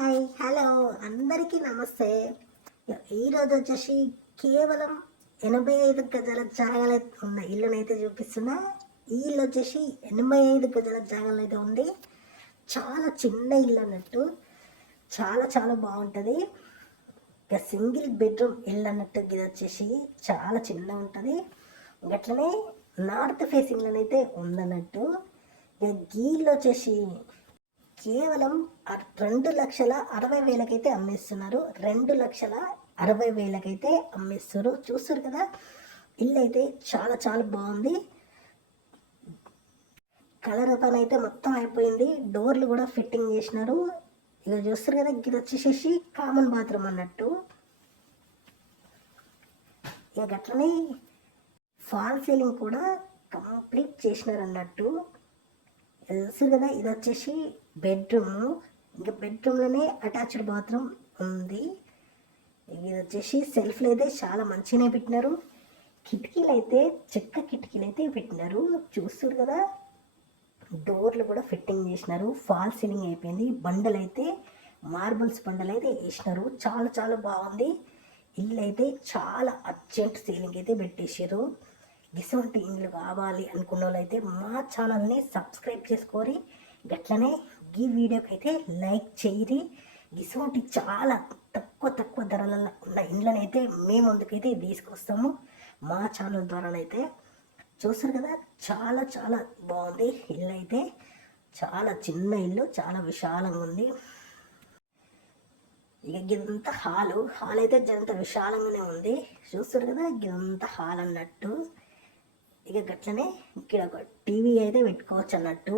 Hi hello అందరికీ నమస్తే. ఈరోజు వచ్చేసి కేవలం 85 గజాల జాగాలో ఉన్న ఇల్లునైతే చూపిస్తున్నా. ఈ ఇల్లు వచ్చేసి 85 గజాల జాగాలో అయితే ఉంది. చాలా చిన్న ఇల్లు అన్నట్టు, చాలా చాలా బాగుంటుంది. ఇక సింగిల్ బెడ్రూమ్ ఇల్లు అన్నట్టు ఇది వచ్చేసి చాలా చిన్న ఉంటుంది. అట్లనే నార్త్ ఫేసింగ్లోనైతే ఉందన్నట్టు. ఇక గీళ్ళు వచ్చేసి కేవలం 2,60,000 అమ్మేస్తున్నారు. 2,60,000 అమ్మేస్తారు. చూస్తారు కదా, ఇల్లు అయితే చాలా చాలా బాగుంది. కలర్ పని అయితే మొత్తం అయిపోయింది. డోర్లు కూడా ఫిట్టింగ్ చేసినారు. ఇక చూస్తారు కదా, ఇది వచ్చేసేసి కామన్ బాత్రూమ్ అన్నట్టు. ఇక అట్లనే ఫాల్ సీలింగ్ కూడా కంప్లీట్ చేసినారు అన్నట్టు. తెలుసు కదా, ఇది వచ్చేసి బెడ్రూమ్. ఇంకా బెడ్రూమ్లోనే అటాచ్డ్ బాత్రూమ్ ఉంది. ఇది వచ్చేసి సెల్ఫ్లు అయితే చాలా మంచిగానే పెట్టినారు. కిటికీలు అయితే చెక్క కిటికీలు అయితే పెట్టినారు. చూస్తారు కదా, డోర్లు కూడా ఫిట్టింగ్ చేసినారు. ఫాల్ సీలింగ్ అయిపోయింది. బండలు అయితే మార్బుల్స్ బండలు అయితే వేసినారు. చాలా చాలా బాగుంది. ఇల్లు అయితే చాలా అర్జెంట్ సీలింగ్ అయితే పెట్టేసారు. ఇటువంటి ఇండ్లు కావాలి అనుకున్న వాళ్ళు అయితే మా ఛానల్ని సబ్స్క్రైబ్ చేసుకోరి. గట్లనే ఈ వీడియోకి అయితే లైక్ చేయరి. ఇటువంటి చాలా తక్కువ ధరలలో ఉన్న ఇండ్లనైతే మేము ముందుకైతే తీసుకొస్తాము మా ఛానల్ ద్వారానైతే. చూస్తారు కదా, చాలా చాలా బాగుంది. ఇల్లు అయితే చాలా చిన్న ఇల్లు, చాలా విశాలంగా ఉంది. ఇక ఇదంతా హాల్ అయితే జనంత విశాలంగానే ఉంది. చూస్తారు కదా, ఇదంతా హాల్ అన్నట్టు. ఇక గట్లనే ఇక్కడ ఒక టీవీ అయితే పెట్టుకోవచ్చు అన్నట్టు.